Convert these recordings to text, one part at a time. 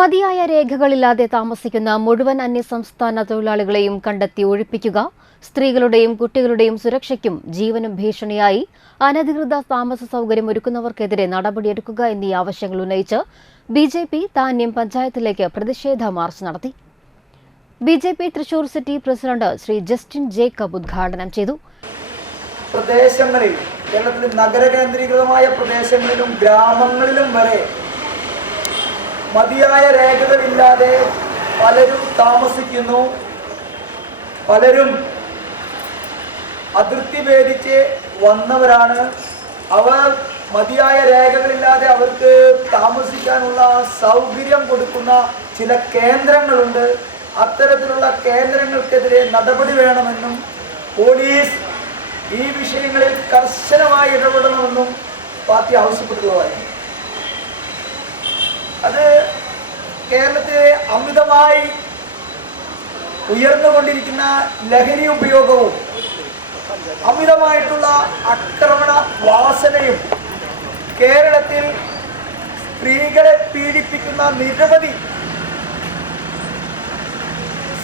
മതിയായ രേഖകളില്ലാതെ താമസിക്കുന്ന മുഴുവൻ അന്യസംസ്ഥാന തൊഴിലാളികളെയും കണ്ടെത്തി ഒഴിപ്പിക്കുക, സ്ത്രീകളുടെയും കുട്ടികളുടെയും സുരക്ഷയ്ക്കും ജീവനും ഭീഷണിയായി അനധികൃത താമസ സൗകര്യം ഒരുക്കുന്നവർക്കെതിരെ നടപടിയെടുക്കുക എന്നീ ആവശ്യങ്ങൾ ഉന്നയിച്ച് ബിജെപി താന്യം പഞ്ചായത്തിലേക്ക് പ്രതിഷേധ മാർച്ച് നടത്തി. BJP Thrissur city president Shri Justin Jacob ഉദ്ഘാടനം ചെയ്തു. പ്രദേശങ്ങളിൽ കേരളത്തിലെ നഗരകേന്ദ്രീകൃതമായ പ്രദേശങ്ങളിലും ഗ്രാമങ്ങളിലും വരെ മതിയായ രേഖകളില്ലാതെ പലരും താമസിക്കുന്നു. പലരും അതിർത്തി ഭേദിച്ച് വന്നവരാണ്. അവർ മതിയായ രേഖകളില്ലാതെ അവർക്ക് താമസിക്കാനുള്ള സൗകര്യം കൊടുക്കുന്ന ചില കേന്ദ്രങ്ങളുണ്ട്. അത്തരത്തിലുള്ള കേന്ദ്രങ്ങൾക്കെതിരെ നടപടി വേണമെന്നും പോലീസ് ഈ വിഷയങ്ങളിൽ കർശനമായി ഇടപെടണമെന്നും പാർട്ടി ആവശ്യപ്പെട്ടുള്ളതായിരുന്നു. അത് കേരളത്തിലെ അമിതമായി ഉയർന്നുകൊണ്ടിരിക്കുന്ന ലഹരി ഉപയോഗവും അമിതമായിട്ടുള്ള ആക്രമണ വാസനയും കേരളത്തിൽ സ്ത്രീകളെ പീഡിപ്പിക്കുന്ന നിരവധി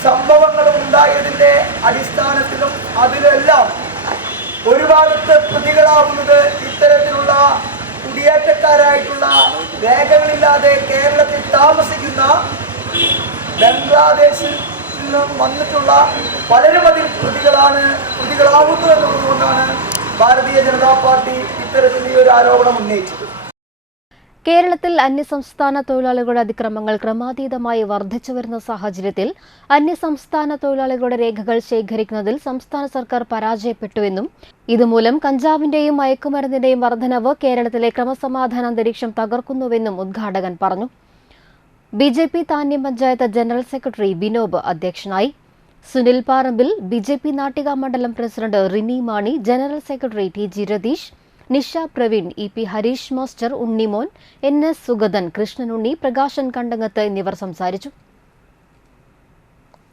സംഭവങ്ങളും ഉണ്ടായതിൻ്റെ അടിസ്ഥാനത്തിലും അതിലെല്ലാം ഒരു ഭാഗത്ത് പ്രതികളാവുന്നത് ഇത്തരത്തിലുള്ള കുടിയേറ്റക്കാരായിട്ടുള്ള രേഖകളില്ലാതെ കേരളത്തിൽ താമസിക്കുന്ന ബംഗ്ലാദേശിൽ നിന്നും വന്നിട്ടുള്ള പലരും അതിൽ പ്രതികളാവുന്നു എന്നുള്ളതുകൊണ്ടാണ് ഭാരതീയ ജനതാ പാർട്ടി ഇത്തരത്തിൽ ഒരു ആരോപണം ഉന്നയിച്ചത്. കേരളത്തിൽ അന്യസംസ്ഥാന തൊഴിലാളികളുടെ അതിക്രമങ്ങൾ ക്രമാതീതമായി വർദ്ധിച്ചുവരുന്ന സാഹചര്യത്തിൽ അന്യസംസ്ഥാന തൊഴിലാളികളുടെ രേഖകൾ ശേഖരിക്കുന്നതിൽ സംസ്ഥാന സർക്കാർ പരാജയപ്പെട്ടുവെന്നും ഇതുമൂലം കഞ്ചാവിന്റെയും മയക്കുമരുന്നിന്റെയും വർധനവ് കേരളത്തിലെ ക്രമസമാധാന അന്തരീക്ഷം തകർക്കുന്നുവെന്നും ഉദ്ഘാടകൻ പറഞ്ഞു. BJP Thanyam panchayat general secretary Vinob അധ്യക്ഷനായി. സുനിൽ പാറമ്പിൽ, ബിജെപി നാട്ടിക മണ്ഡലം president Rini Mani, general secretary T G Ratheesh, Nisha Praveen, E P Hareesh master, Unnimon, N S Sugathan, Krishnanunni, Prakashan Kandangath എന്നിവർ സംസാരിച്ചു.